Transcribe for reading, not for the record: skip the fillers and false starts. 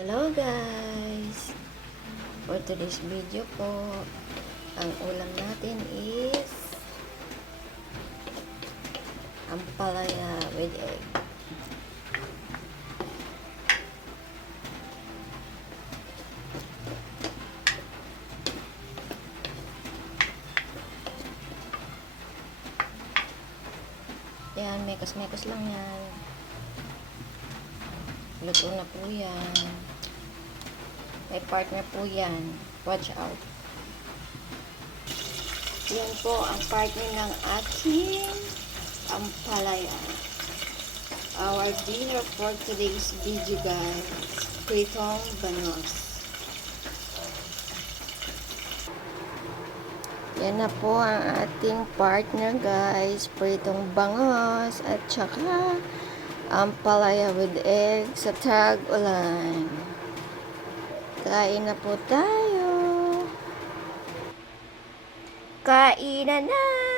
Hello guys! For today's video po, ang ulam natin is ampalaya with egg. Yan, mekos-mekos lang yan. Luto na po yan. May partner po yan. Watch out. Yan po ang partner ng aking ampalaya. Our dinner for today's video guys. Pritong bangos. Yan na po ang ating partner guys. Pritong bangos at saka ampalaya with egg sa tag-ulan. Kain na po tayo. Kainan na!